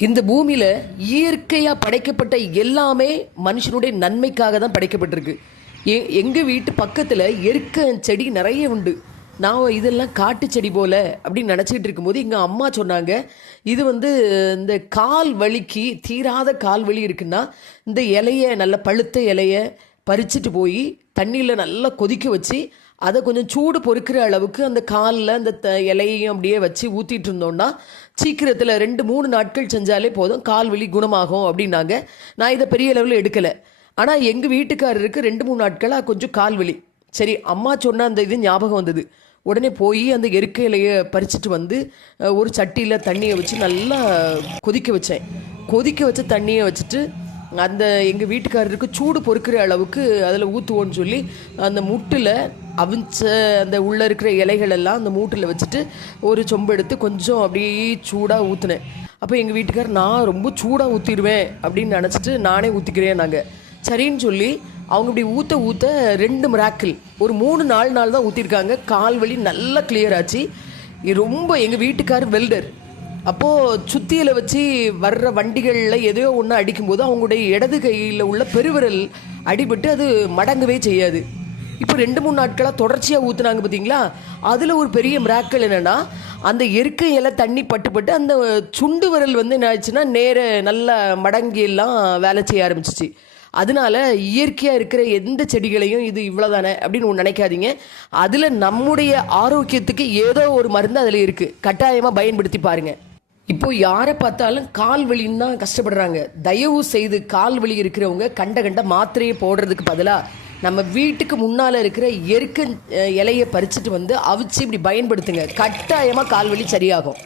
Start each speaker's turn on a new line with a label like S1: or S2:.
S1: இந்த பூமியில் இயற்கையாக படைக்கப்பட்ட எல்லாமே மனுஷனுடைய நன்மைக்காக தான் படைக்கப்பட்டிருக்கு. எ- எங்கள் வீட்டு பக்கத்தில் எருக்க செடி நிறைய உண்டு. நான் இதெல்லாம் காட்டு செடி போல் அப்படின்னு நினச்சிக்கிட்டு இருக்கும்போது எங்கள் அம்மா சொன்னாங்க இது வந்து இந்த கால் வலிக்கு தீராத கால் வலி இருக்குன்னா இந்த இலைய நல்ல பழுத்த இலைய பறிச்சுட்டு போய் தண்ணியில் நல்லா கொதிக்க வச்சு அதை கொஞ்சம் சூடு பொறுக்கிற அளவுக்கு அந்த காலில் அந்த த இலையையும் அப்படியே வச்சு ஊற்றிட்டு இருந்தோம்னா சீக்கிரத்தில் ரெண்டு மூணு நாட்கள் செஞ்சாலே போதும். கால் வலி குணமாகும் அப்படின்னாங்க. நான் இதை பெரிய லெவலில் எடுக்கலை. ஆனால் எங்கள் வீட்டுக்காரருக்கு ரெண்டு மூணு நாட்களாக கொஞ்சம் கால் வலி. சரி அம்மா சொன்ன அந்த இது ஞாபகம் வந்தது. உடனே போய் அந்த எருக்க இலையை பறிச்சுட்டு வந்து ஒரு சட்டியில் தண்ணியை வச்சு நல்லா கொதிக்க வச்சேன். கொதிக்க வச்ச தண்ணியை வச்சுட்டு அந்த எங்கள் வீட்டுக்காரருக்கு சூடு பொறுக்கிற அளவுக்கு அதில் ஊற்றுவோன்னு சொல்லி அந்த முட்டில் அவிஞ்ச அந்த உள்ளே இருக்கிற இலைகள் எல்லாம் அந்த மூட்டில் வச்சுட்டு ஒரு சொம்பு எடுத்து கொஞ்சம் அப்படியே சூடாக ஊற்றுனேன் அப்போ எங்கள் வீட்டுக்கார் நான் ரொம்ப சூடாக ஊற்றிடுவேன் அப்படின்னு நினச்சிட்டு நானே ஊற்றிக்கிறேன் நாங்கள் சரின்னு சொல்லி அவங்க இப்படி ஊற்ற ஊற்ற ரெண்டு மிராக்கிள் ஒரு மூணு நாலு நாள் தான் ஊற்றிருக்காங்க கால் வலி நல்லா கிளியர் ஆச்சு. ரொம்ப எங்கள் வீட்டுக்கார் வெல்டர் அப்போது சுத்தியில் வச்சு வர்ற வண்டிகளில் எதையோ ஒன்று அடிக்கும்போது அவங்களுடைய இடது கையில் உள்ள பெருவிரல் அடிபட்டு அது மடங்கவே செய்யாது. இப்போ ரெண்டு மூணு நாட்களாக தொடர்ச்சியாக ஊற்றுனாங்க பார்த்தீங்களா அதில் ஒரு பெரிய மிராக்கள் என்னென்னா அந்த இயற்கையெல்லாம் தண்ணி பட்டு பட்டு அந்த சுண்டு விரல் வந்து என்ன ஆச்சுன்னா நேர நல்லா மடங்கியெல்லாம் வேலை செய்ய ஆரம்பிச்சிச்சு. அதனால இயற்கையாக இருக்கிற எந்த செடிகளையும் இது இவ்வளோதானே அப்படின்னு ஒன்று நினைக்காதீங்க. அதில் நம்முடைய ஆரோக்கியத்துக்கு ஏதோ ஒரு மருந்து அதில் இருக்குது கட்டாயமாக பயன்படுத்தி பாருங்கள் இப்போ யாரை பார்த்தாலும் கால் வலின்னு தான் கஷ்டப்படுறாங்க. தயவு செய்து கால் வலி இருக்கிறவங்க கண்ட கண்ட மாத்திரையை போடுறதுக்கு பதிலாக நம்ம வீட்டுக்கு முன்னால் இருக்கிற எருக்க இலையை பறிச்சுட்டு வந்து அவிச்சு இப்படி பயன்படுத்துங்க. கட்டாயமாக கால் வலி சரியாகும்.